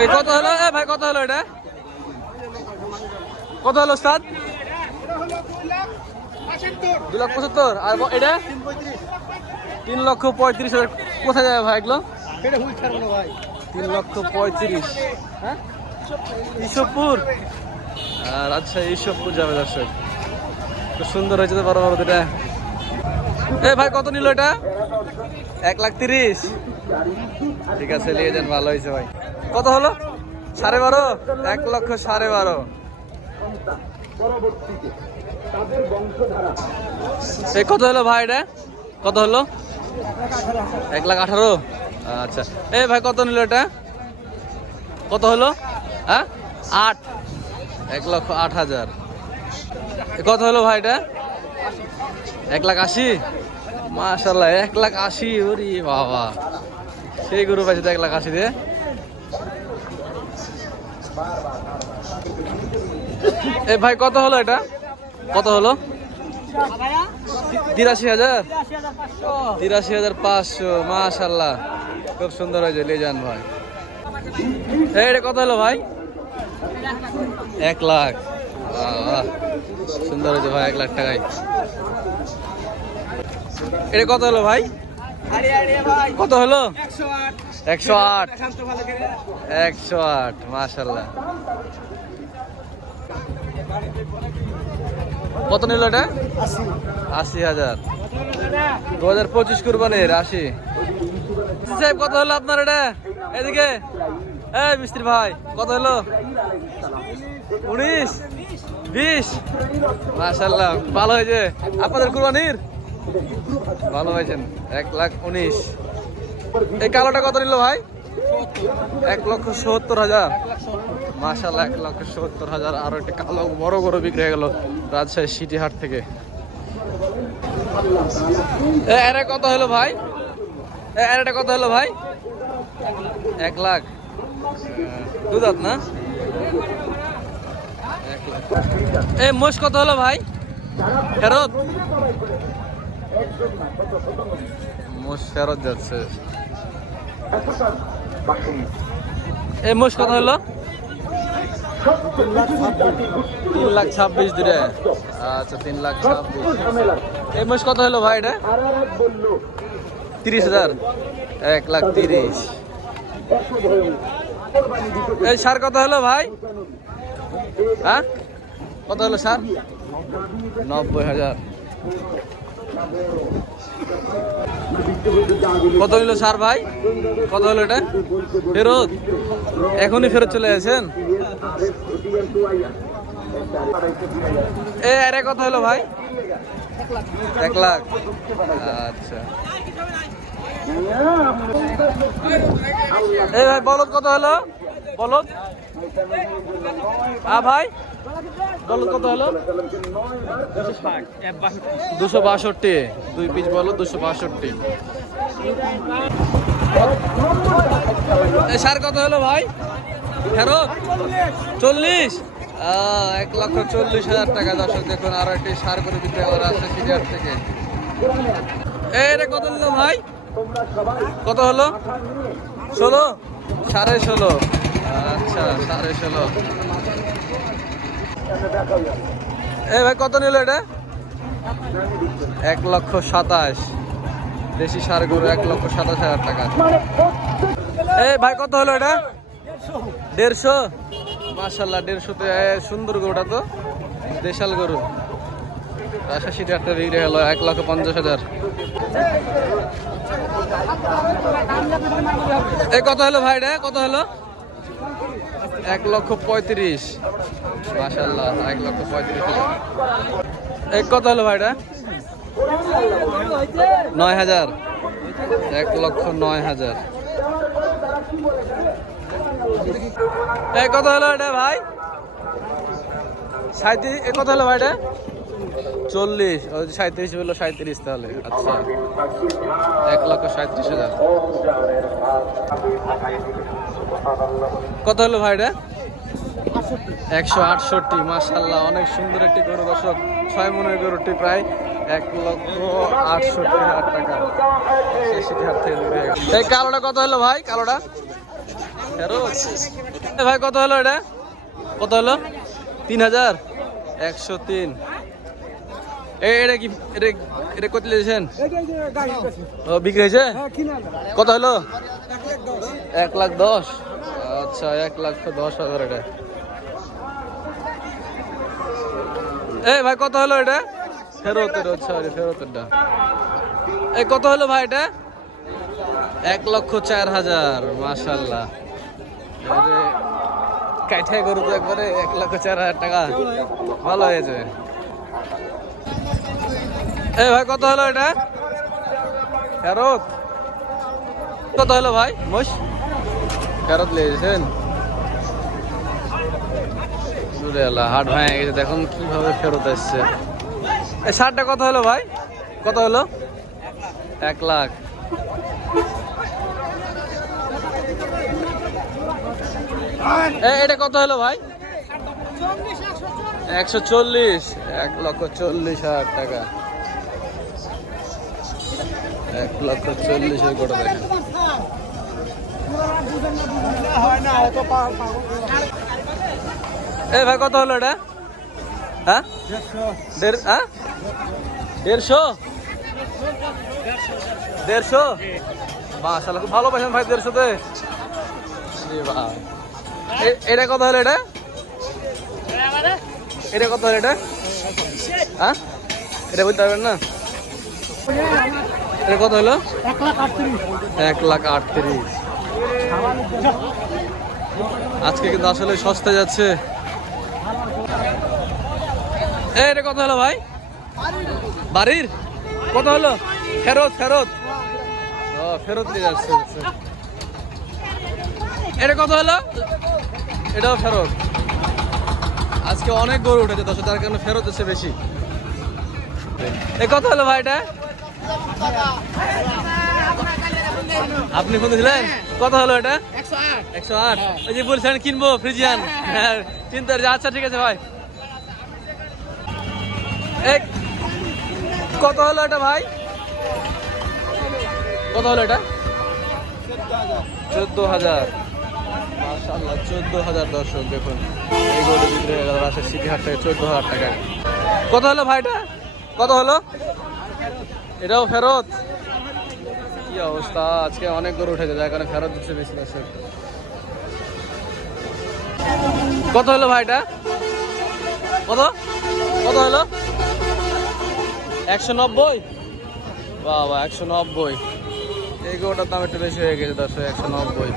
এই কত হলো? এ ভাই, কত হলো এটা? কত হলো স্টার দু লক্ষ পঁচাত্তর। আর এটা? তিন লক্ষ পঁয়ত্রিশ হাজার। কোথায় যাবে ভাই এগুলো? তিন লক্ষ পঁয়ত্রিশ। হ্যাঁ? ইসবপুর আর আচ্ছা ইসবপুর যাবে দর্শক। খুব সুন্দর হয়েছে তো বড় বড় দুটা। এ ভাই, কত নিল এটা? এক লাখ তিরিশ। ঠিক আছে, নিয়ে যান, ভালো হয়েছে ভাই। কত হলো? সাড়ে বারো? এক লক্ষ সাড়ে বারো। কত হলো ভাই এটা? কত হলো? এক লাখ আঠারো? আচ্ছা। এ, ভাই, কত নিল এটা? কত হলো? হ্যাঁ? আট। এক লক্ষ আট হাজার। কত হলো ভাই এটা? এক লাখ আশি? মাশাল্লাহ এক লাখ আশি, ওরে বাবা। সেই গরু পাইছে এক লাখ আশি দিয়ে এ ভাই, কত হলো এটা? কত হলো? তিরাশি হাজার? তিরাশি হাজার পাঁচশো, মাশাল্লাহ। খুব সুন্দর হয়েছে, নিয়ে যান ভাই। এটা কত হলো ভাই? এক লাখ। সুন্দর হয়েছে ভাই, এক লাখ টাকায়। এটা কত হলো ভাই? কত হলো? একশো আট। একশো আট মাশাল্লাহ কত নিল এটা? আশি হাজার। দু হাজার পঁচিশ কুরবানির, আশি। সাহেব, কত হলো আপনার এটা? এদিকে। এই মিস্ত্রি ভাই, কত হলো? উনিশ। বিশ। মাশাল্লাহ ভালো হয়েছে। আপনাদের কুরবানির? ভালো হয়েছেন। এক লাখ উনিশ। এই কালোটা কত নিল ভাই? এক লক্ষ সত্তর হাজার। মাসাল এক লক্ষ সত্তর হাজার। আরও একটা কালো, বড় বড় বিক্রি হয়ে গেল রাজশাহী সিটি হাট থেকে। কত হলো ভাই? এটা কত হলো ভাই? এক লাখ। দুধাত না? এক লাখ। এ, মোষ কত হলো ভাই? ফেরত? মোষ ফেরত যাচ্ছে। এই মোষ কত হলো? তিন লাখ ছাব্বিশ দিলে আচ্ছা তিন লাখ ছাব্বিশ। এই মোষ কত হলো ভাই এটা? তিরিশ হাজার। এক লাখ তিরিশ। এই সার কত হলো ভাই? হ্যাঁ? কত হলো সার? নব্বই হাজার। কত হইল সার ভাই? কত হলো এটা? ফেরত? এখনই ফেরত চলে আসেন এ, আরে, কত হলো ভাই? এক লাখ। আচ্ছা। এই ভাই, বলদ কত হলো বলদ? হ্যাঁ ভাই? বলদ কত হলো? দুশো বাষট্টি। দুই পিস বলো, দুশো বাষট্টি। সার কত হলো ভাই? ফেরত? চল্লিশ? এক লক্ষ চল্লিশ হাজার টাকা। দর্শক দেখুন, আরও একটি সার করে দিতে হবে রাস্তা সিজার থেকে। রে, কত হলো ভাই? কত হলো? ষোলো? সাড়ে ষোলো। আচ্ছা সাড়ে ষোলো। এ ভাই, কত নিল এটা? এক লক্ষ সাতাশ। দেশি সার গরু এক লক্ষ সাতাশ হাজার টাকা। এ ভাই, কত হলো এটা? দেড়শো? মাসাল্লাহ দেড়শোতে সুন্দর গরুটা তো। দেশাল গরু। আশাশি টাকা বিক্রি হলো, এক লক্ষ পঞ্চাশ হাজার। এই কত হলো ভাই এটা? কত হলো? এক লক্ষ পঁয়ত্রিশ। মাসাল্লাহ এক লক্ষ পঁয়ত্রিশ এক কত হলো ভাই এটা নয় হাজার। এক লক্ষ নয় হাজার। এই কত হলো এটা ভাই? সাঁত্রিশ এ কত হলো ভাই এটা চল্লিশ সাঁত্রিশ বলল সাঁত্রিশ তাহলে। আচ্ছা। এক লক্ষ সাঁত্রিশ হাজার। কত হলো ভাই এটা? একশো আটষট্টি মাসাল্লাহ অনেক সুন্দর একটি গরু দর্শক। ছয় মনের গরুটি প্রায় এক লক্ষ আটষট্টি হাজার টাকা। এই কালোটা কত হলো ভাই? কালোটা? ভাই কত হলো এটা? কত হলো? তিন হাজার? একশো তিন। এটা কি এটা এটা কত লিয়েছেন ও বিক্রি হয়েছে? কত হলো? এক লাখ দশ। আচ্ছা এক লাখ দশ হাজার এটা। এই ভাই, কত হলো এটা? ফেরতের সরি ফেরতেরটা। এই কত হলো ভাই এটা? এক লক্ষ চার হাজার মাশাল্লাহ এবারে কাইঠাই গরু তো একবারে এক লক্ষ চার হাজার টাকা। ভালো হয়েছে। এই ভাই, কত হলো এটা? ফেরত? কত হলো ভাই? মোষ ফেরত লিয়েছেন দূরে হাট ভেঙে গেছে, দেখুন কীভাবে ফেরত আসছে। এই শার্টটা কত হলো ভাই? কত হলো? এক লাখ। এটা কত হলো ভাই? একশো চল্লিশ, এক লক্ষ চল্লিশ হাজার টাকা। এক লক্ষ চল্লিশের গোটা দেখেন। এ ভাই, কত হলো এটা? হ্যাঁ? দেড় হ্যাঁ? দেড়শো? দেড়শো? মাশাল্লাহ খুব ভালো পাইছেন ভাই দেড়শোতে। এটা কত হলো এটা? এটা কত হলো এটা? হ্যাঁ? এটা বলতে পারবেন না? এটা কত হলো? এক লাখ আটত্রিশ। এক লাখ আটত্রিশ। আজকে কিন্তু আসলে সস্তা যাচ্ছে। এটা কত হলো ভাই? বাড়ির? কত হলো? ফেরত ফেরত। ও, ফেরত নিয়ে যাচ্ছে আচ্ছা। এটা কত হলো? এটাও ফেরত। আজকে অনেক গরু উঠেছে দশ তার কারণে ফেরত হচ্ছে বেশি। এ, কত হলো ভাই এটা? আপনি ফোন দিয়েছিলেন? কত হলো এটা? একশো আট। ওই যে বলছেন কিনবো ফ্রিজিয়ান। হ্যাঁ চিন্তা করছি। আচ্ছা ঠিক আছে ভাই। এই কত হলো এটা ভাই? কত হলো এটা? চোদ্দ হাজার। মাশাল্লাহ চোদ্দ হাজার দর্শক দেখুন। এই গরু বিক্রি হয়ে গেল রাজশাহী সিটি থেকে চোদ্দ হাজার টাকা কত হলো ভাইটা কত হলো? এটাও ফেরত? কি অবস্থা? আজকে অনেক গরু উঠেছে, যার কারণে ফেরত দিচ্ছে বেশি না কত হলো ভাইটা? কত? কত হলো? একশো নব্বই? বাবা, একশো নব্বই। এই গরুটার দাম একটু বেশি হয়ে গেছে, দর্শক, একশো নব্বই।